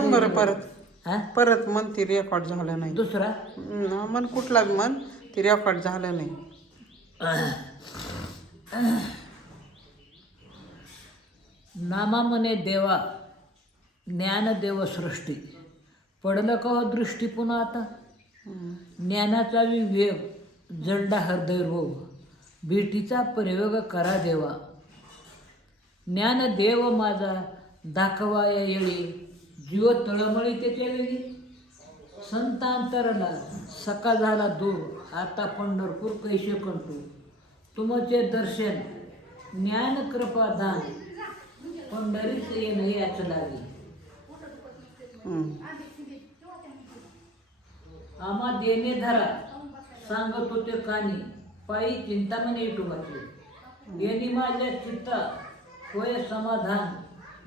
म्हण बरं परत हा? परत. म्हण ती रेकॉर्ड झालं नाही. दुसरा? म्हण कुठला बी म्हण ती रेकॉर्ड झालं नाही. नामा म्हणे देवा ज्ञानदेव सृष्टी. पडलं का हो दृष्टी पुन्हा आता? ज्ञानाचा विवेक जंडा हृदय रोग. भेटीचा प्रयोग करा देवा. ज्ञानदेव माझा दाखवा या येळी. जीव तळमळी त्याच्या वेळी संतांतरला सका झाला दूर आता पंढरपूर कैसे कंटू? तुमचे दर्शन ज्ञान कृपा दान पंढरीच येणं याच लागे. आम्हा देणे धरा सांगत होते कानी पायी चिंतामणी विठोबाची येणी माझ्या चित्ता होय समाधान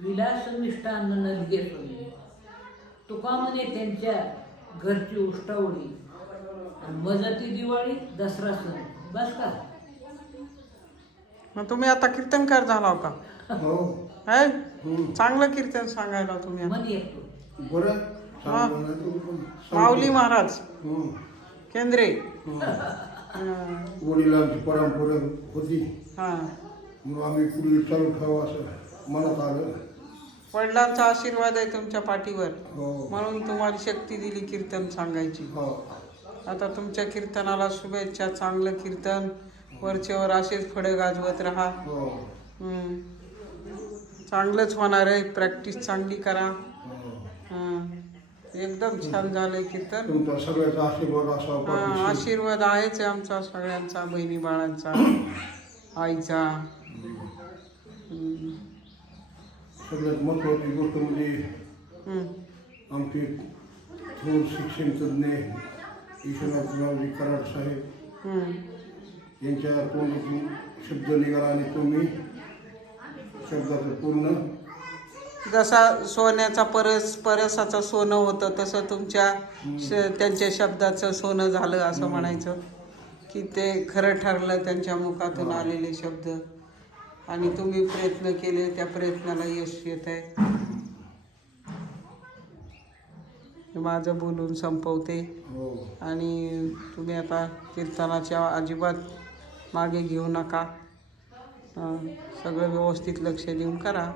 विलास मिष्टान नलगे सोने. तुका म्हणे त्यांच्या घरची उष्टावळी आणि मजती दिवाळी दसरा सण. बस का? मग तुम्ही आता कीर्तनकार झाला का हो. है? चांगलं कीर्तन सांगायला तुम्ही. मन येतो. बरं. माऊली महाराज. हं. केंद्रे. हं. वडिलांची परंपरा होती. हा. मग आम्ही पुढे चालू ठेवा असं मनात आलं. वडिलांचा आशीर्वाद आहे तुमच्या पाठीवर. हो. म्हणून तुम्हाला शक्ती दिली कीर्तन सांगायची. हो. आता तुमच्या कीर्तनाला शुभेच्छा चांगलं कीर्तन. वरच्यावर असेच फळे गाजवत राहा. हो. चांगलंच होणार आहे. प्रॅक्टिस चांगली करा. एकदम छान झालंय कीर्तन. आशीर्वाद हा, आहेच आहे आमचा सगळ्यांचा बहिणी बाळांचा आईचा. सगळ्यात महत्वाची गोष्ट म्हणजे. आमचे थोर शिक्षण तज्ञ ईश्वरनाथ गुलाबजी कराड साहेब. यांच्या तोंडातून शब्द निघाला आणि तुम्ही शब्दाचं पूर्ण जसा सोन्याचा परस परसाचं सोनं होतं तसं तुमच्या त्यांच्या शब्दाचं सोनं झालं असं म्हणायचं की ते खरं ठरलं त्यांच्या मुखातून आलेले शब्द आणि तुम्ही प्रयत्न केले त्या प्रयत्नाला यश येत आहे. हे माझं बोलून संपवते. हो. आणि तुम्ही आता कीर्तनाच्या अजिबात मागे घेऊ नका. सगळं व्यवस्थित लक्ष देऊन करा.